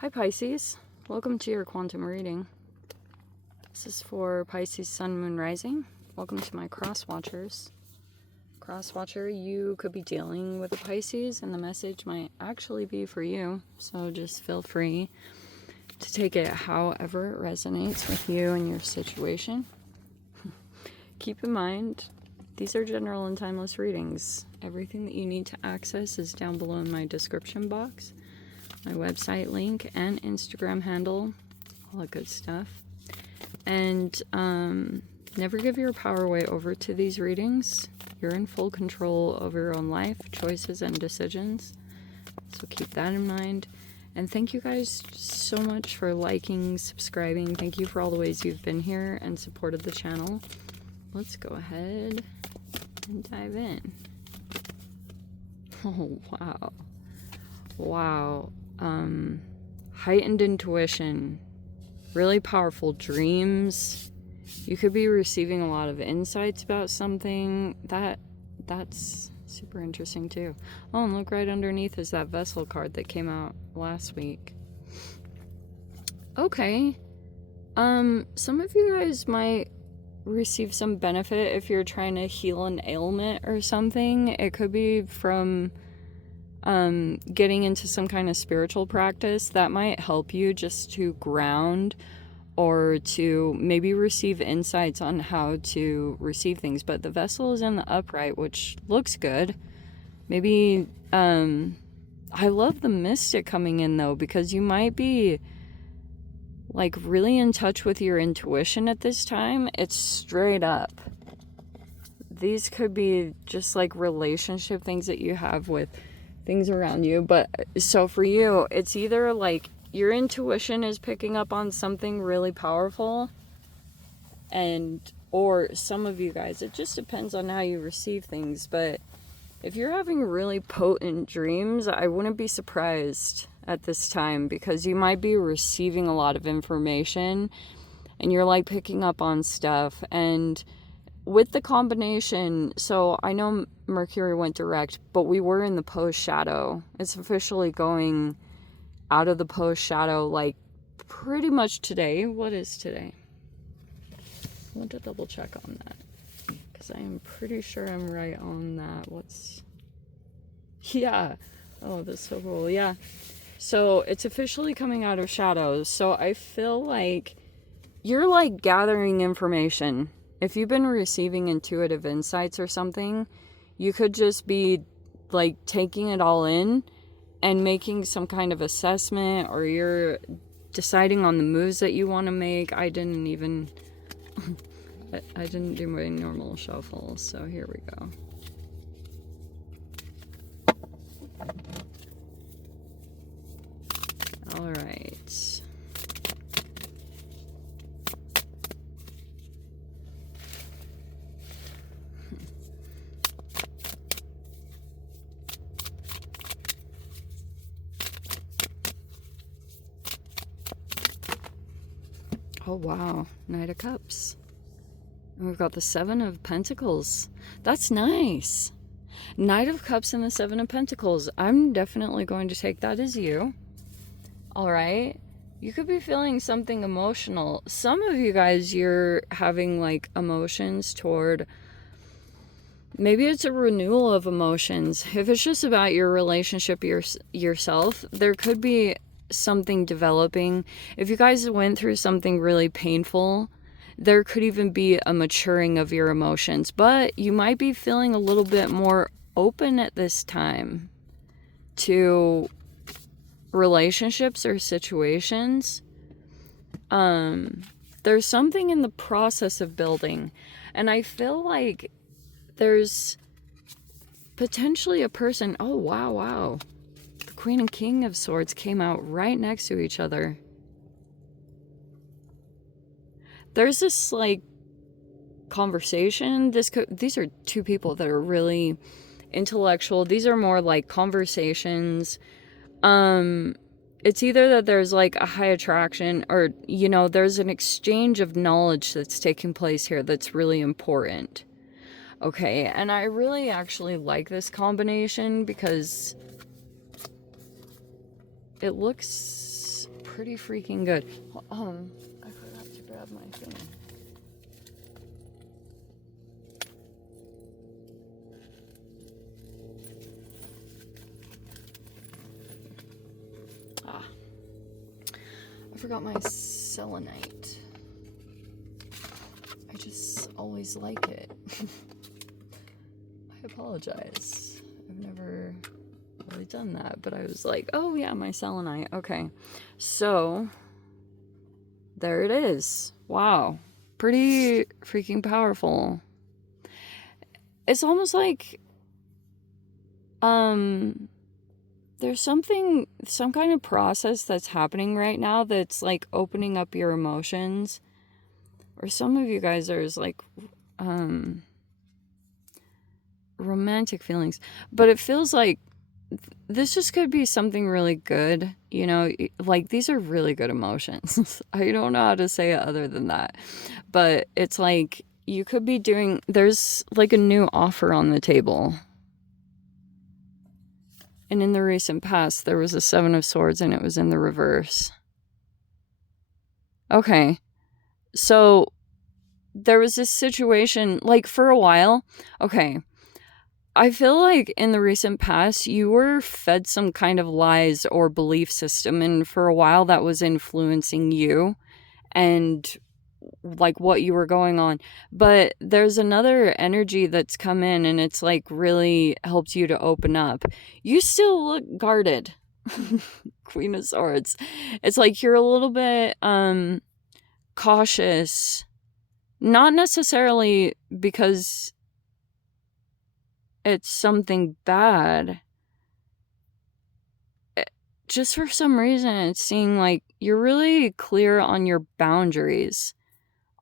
Hi Pisces, welcome to your quantum reading. This is for Pisces Sun, Moon, Rising. Welcome to my cross watchers. Cross watcher, you could be dealing with a Pisces and the message might actually be for you. So just feel free to take it however it resonates with you and your situation. Keep in mind, these are general and timeless readings. Everything that you need to access is down below in my description box. My website link and Instagram handle, all that good stuff. And never give your power away over to these readings. You're in full control over your own life, choices, and decisions. So keep that in mind. And thank you guys so much for liking, subscribing. Thank you for all the ways you've been here and supported the channel. Let's go ahead and dive in. Oh, wow. Wow. Heightened intuition, really powerful dreams. You could be receiving a lot of insights about something. That's super interesting too. Oh, and look right underneath is that vessel card that came out last week. Okay. Some of you guys might receive some benefit if you're trying to heal an ailment or something. It could be from getting into some kind of spiritual practice that might help you just to ground or to maybe receive insights on how to receive things. But the vessel is in the upright, which looks good. Maybe I love the mystic coming in though, because you might be like really in touch with your intuition at this time. It's straight up. These could be just like relationship things that you have with things around you. But so for you, it's either like your intuition is picking up on something really powerful, and or some of you guys, it just depends on how you receive things. But if you're having really potent dreams, I wouldn't be surprised at this time, because you might be receiving a lot of information and you're like picking up on stuff. And with the combination, so I know Mercury went direct, but we were in the post shadow. It's officially going out of the post shadow like pretty much today. What is today? I want to double check on that, because I am pretty sure I'm right on that. Yeah. Oh, that's so cool. Yeah. So it's officially coming out of shadows. So I feel like you're like gathering information. If you've been receiving intuitive insights or something, you could just be like taking it all in and making some kind of assessment, or you're deciding on the moves that you want to make. I didn't do my normal shuffle, so here we go. All right. Oh, wow. Knight of Cups. And we've got the Seven of Pentacles. That's nice. Knight of Cups and the Seven of Pentacles. I'm definitely going to take that as you. All right. You could be feeling something emotional. Some of you guys, you're having like emotions toward, maybe it's a renewal of emotions. If it's just about your relationship yourself, there could be something developing. If you guys went through something really painful, there could even be a maturing of your emotions. But you might be feeling a little bit more open at this time to relationships or situations. There's something in the process of building, and I feel like there's potentially a person. Oh, wow. The Queen and King of Swords came out right next to each other. There's this like conversation. These are two people that are really intellectual. These are more like conversations. It's either that there's like a high attraction, or, you know, there's an exchange of knowledge that's taking place here that's really important. Okay, and I really actually like this combination because it looks pretty freaking good. I forgot to grab my thing. I forgot my selenite. I just always like it. I apologize. I've never really done that, but I was like, oh yeah, my selenite. Okay, so there it is. Wow, pretty freaking powerful. It's almost like there's some kind of process that's happening right now that's like opening up your emotions, or some of you guys are like romantic feelings, but it feels like this just could be something really good, you know, like these are really good emotions. I don't know how to say it other than that, but it's like you could be there's like a new offer on the table. And in the recent past, there was a 7 of Swords and it was in the reverse. Okay, so there was this situation, like for a while, okay, I feel like in the recent past, you were fed some kind of lies or belief system, and for a while that was influencing you and like what you were going on. But there's another energy that's come in and it's like really helped you to open up. You still look guarded. Queen of Swords. It's like you're a little bit cautious. Not necessarily because it's something bad. Just for some reason, it's seeing like you're really clear on your boundaries,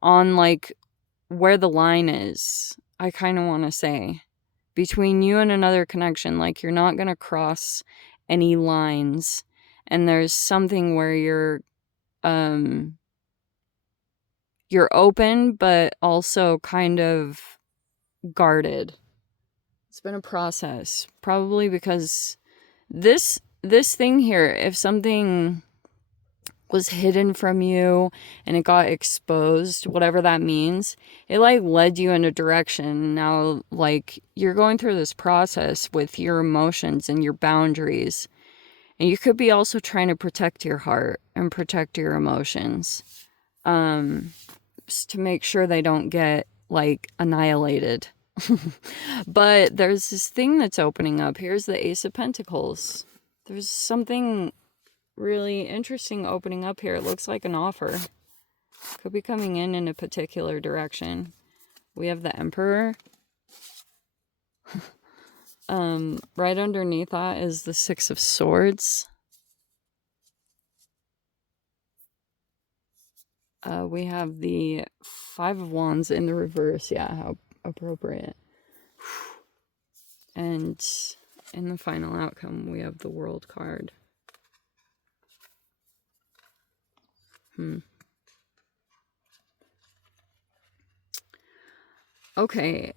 on like where the line is. I kind of want to say between you and another connection, like you're not going to cross any lines. And there's something where you're open, but also kind of guarded. It's been a process, probably because this thing here, if something was hidden from you and it got exposed, whatever that means, it like led you in a direction. Now, like you're going through this process with your emotions and your boundaries, and you could be also trying to protect your heart and protect your emotions, to make sure they don't get like annihilated. But there's this thing that's opening up. Here's the Ace of Pentacles. There's something really interesting opening up here. It looks like an offer. Could be coming in a particular direction. We have the Emperor. Right underneath that is the 6 of Swords. We have the 5 of Wands in the reverse. Yeah, how appropriate. And in the final outcome, we have the World card. Okay,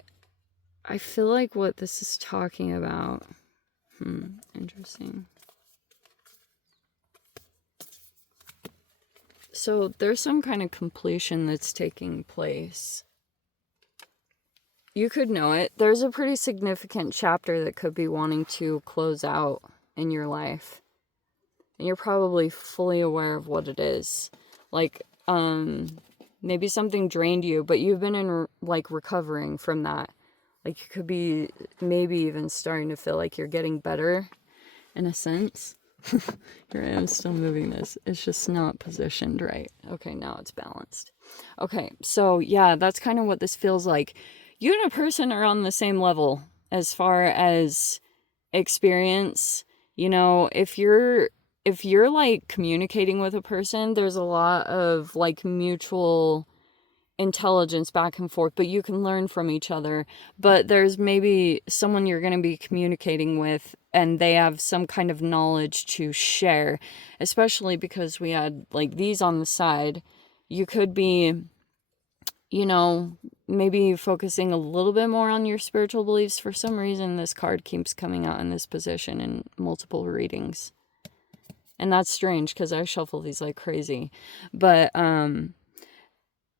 I feel like what this is talking about. Interesting. So there's some kind of completion that's taking place. You could know it. There's a pretty significant chapter that could be wanting to close out in your life. And you're probably fully aware of what it is. Like, maybe something drained you, but you've been in, like, recovering from that. Like, you could be maybe even starting to feel like you're getting better, in a sense. Here I am still moving this. It's just not positioned right. Okay, now it's balanced. Okay, so yeah, that's kind of what this feels like. You and a person are on the same level as far as experience. You know, if you're like communicating with a person, there's a lot of like mutual intelligence back and forth, but you can learn from each other. But there's maybe someone you're going to be communicating with and they have some kind of knowledge to share, especially because we had like these on the side. You could be, you know, maybe focusing a little bit more on your spiritual beliefs. For some reason, this card keeps coming out in this position in multiple readings. And that's strange because I shuffle these like crazy. But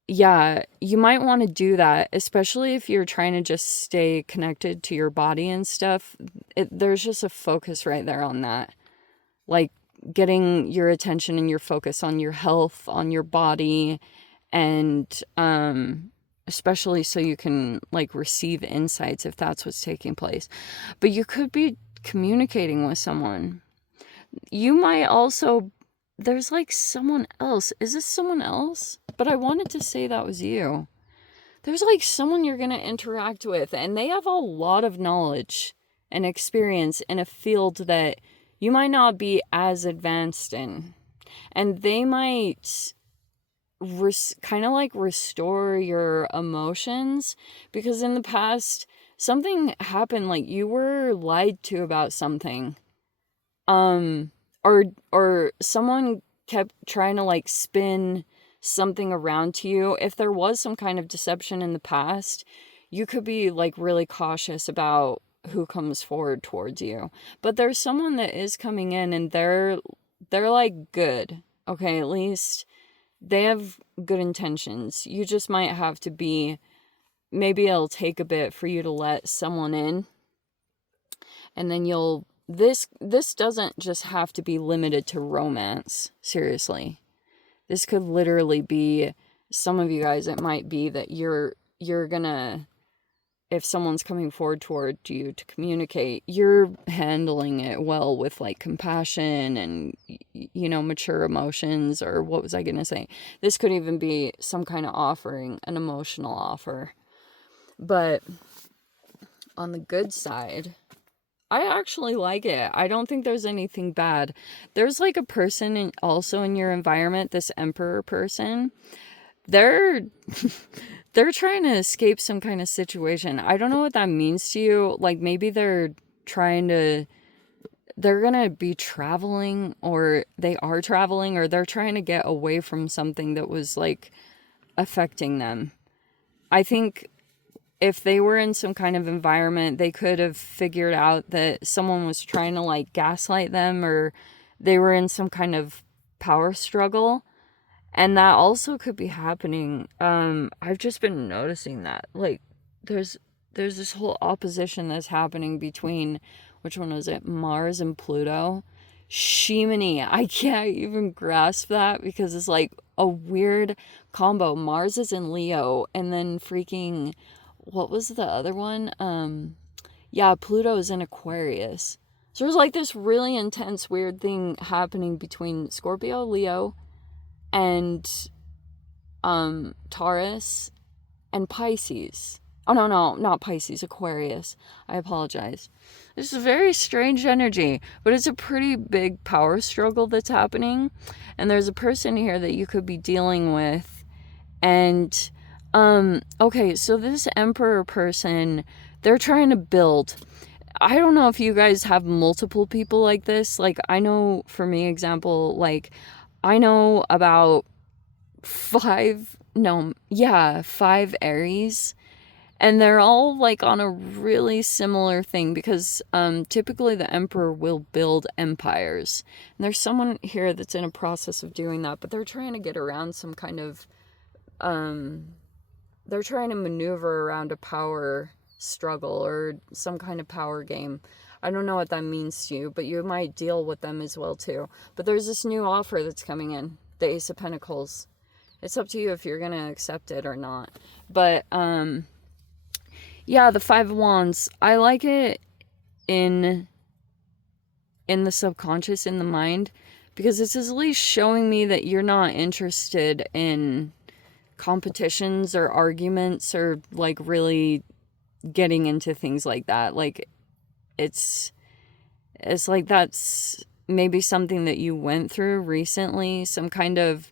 yeah, you might want to do that, especially if you're trying to just stay connected to your body and stuff. There's just a focus right there on that. Like getting your attention and your focus on your health, on your body, and especially so you can like receive insights if that's what's taking place. But you could be communicating with someone. You might also, there's like someone else. Is this someone else? But I wanted to say that was you. There's like someone you're going to interact with, and they have a lot of knowledge and experience in a field that you might not be as advanced in. And they might kind of like restore your emotions, because in the past something happened, like you were lied to about something, or someone kept trying to like spin something around to you. If there was some kind of deception in the past, you could be like really cautious about who comes forward towards you. But there's someone that is coming in, and they're like good. Okay, at least they have good intentions. You just might have to be, maybe it'll take a bit for you to let someone in, and then you'll, this doesn't just have to be limited to romance. Seriously, this could literally be, some of you guys, it might be that you're gonna, if someone's coming forward toward you to communicate, you're handling it well with like compassion and, you know, mature emotions. Or what was I gonna say? This could even be some kind of offering, an emotional offer. But on the good side, I actually like it. I don't think there's anything bad. There's like a person also in your environment, this Emperor person. They're trying to escape some kind of situation. I don't know what that means to you. Like maybe they're gonna be traveling, or they are traveling, or they're trying to get away from something that was like affecting them. I think if they were in some kind of environment, they could have figured out that someone was trying to like gaslight them, or they were in some kind of power struggle. And that also could be happening. I've just been noticing that. Like, there's this whole opposition that's happening between, which one was it? Mars and Pluto. Shimony. I can't even grasp that, because it's like a weird combo. Mars is in Leo, and then freaking, what was the other one? Yeah, Pluto is in Aquarius. So there's like this really intense, weird thing happening between Scorpio, Leo, and Taurus and Pisces. Oh no, not Pisces, Aquarius. I apologize. This is a very strange energy, but it's a pretty big power struggle that's happening. And there's a person here that you could be dealing with. And okay, so this Emperor person, they're trying to build. I don't know if you guys have multiple people like this. Like, I know, for me, example, like, I know about 5 Aries, and they're all like on a really similar thing, because typically the Emperor will build empires. And there's someone here that's in a process of doing that, but they're trying to get around some kind of they're trying to maneuver around a power struggle or some kind of power game. I don't know what that means to you, but you might deal with them as well too. But there's this new offer that's coming in, the Ace of Pentacles. It's up to you if you're going to accept it or not. But yeah, the 5 of Wands, I like it in the subconscious, in the mind, because it's at least showing me that you're not interested in competitions or arguments, or like really getting into things like that. Like, it's like that's maybe something that you went through recently, some kind of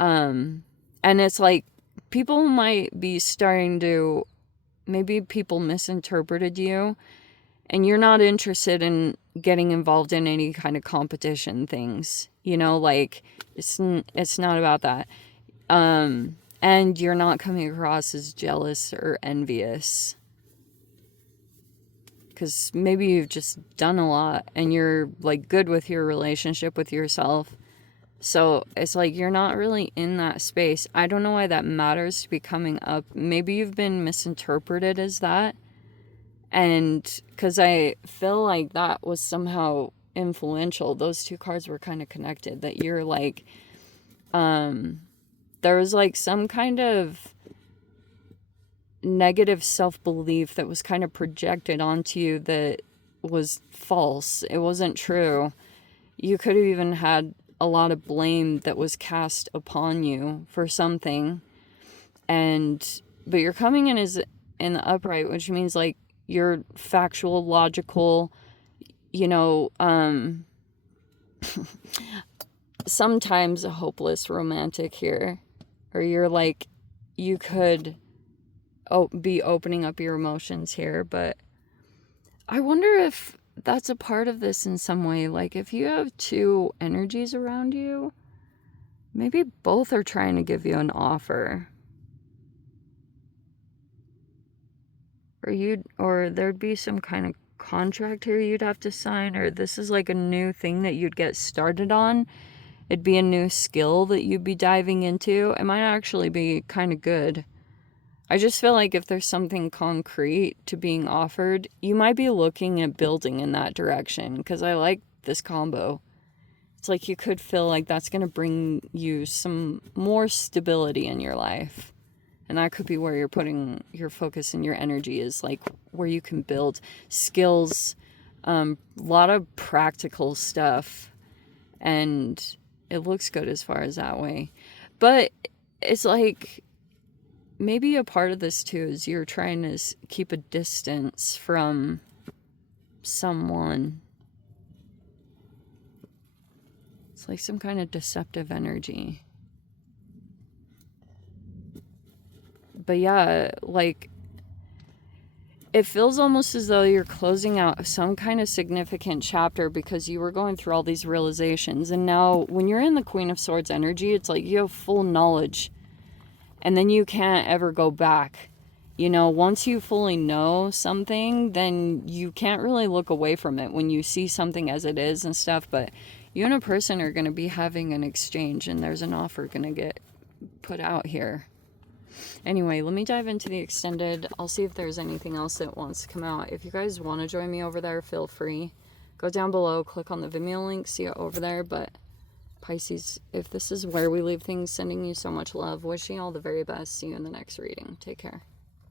and it's like people might be starting to, maybe people misinterpreted you, and you're not interested in getting involved in any kind of competition things, you know, like it's not about that. And you're not coming across as jealous or envious. because maybe you've just done a lot and you're like good with your relationship with yourself. So it's like you're not really in that space. I don't know why that matters to be coming up. Maybe you've been misinterpreted as that. And because I feel like that was somehow influential. Those two cards were kind of connected. That you're like, there was like some kind of negative self-belief that was kind of projected onto you that was false. It wasn't true. You could have even had a lot of blame that was cast upon you for something. But you're coming in as in the upright, which means like you're factual, logical, you know, sometimes a hopeless romantic here. Or you're like, you could be opening up your emotions here, but I wonder if that's a part of this in some way. Like if you have two energies around you, maybe both are trying to give you an offer. Or there'd be some kind of contract here you'd have to sign, or this is like a new thing that you'd get started on. It'd be a new skill that you'd be diving into. It might actually be kind of good. I just feel like if there's something concrete to being offered, you might be looking at building in that direction, because I like this combo. It's like you could feel like that's going to bring you some more stability in your life. And that could be where you're putting your focus and your energy, is like where you can build skills, a lot of practical stuff. And it looks good as far as that way. But it's like maybe a part of this too is you're trying to keep a distance from someone. It's like some kind of deceptive energy. But yeah, like it feels almost as though you're closing out some kind of significant chapter because you were going through all these realizations. And now when you're in the Queen of Swords energy, it's like you have full knowledge. And then you can't ever go back. You know, once you fully know something, then you can't really look away from it when you see something as it is and stuff. But you and a person are going to be having an exchange, and there's an offer going to get put out here. Anyway, let me dive into the extended. I'll see if there's anything else that wants to come out. If you guys want to join me over there, feel free. Go down below, click on the Vimeo link, see it over there. But Pisces, if this is where we leave things, sending you so much love, wishing you all the very best. See you in the next reading. Take care.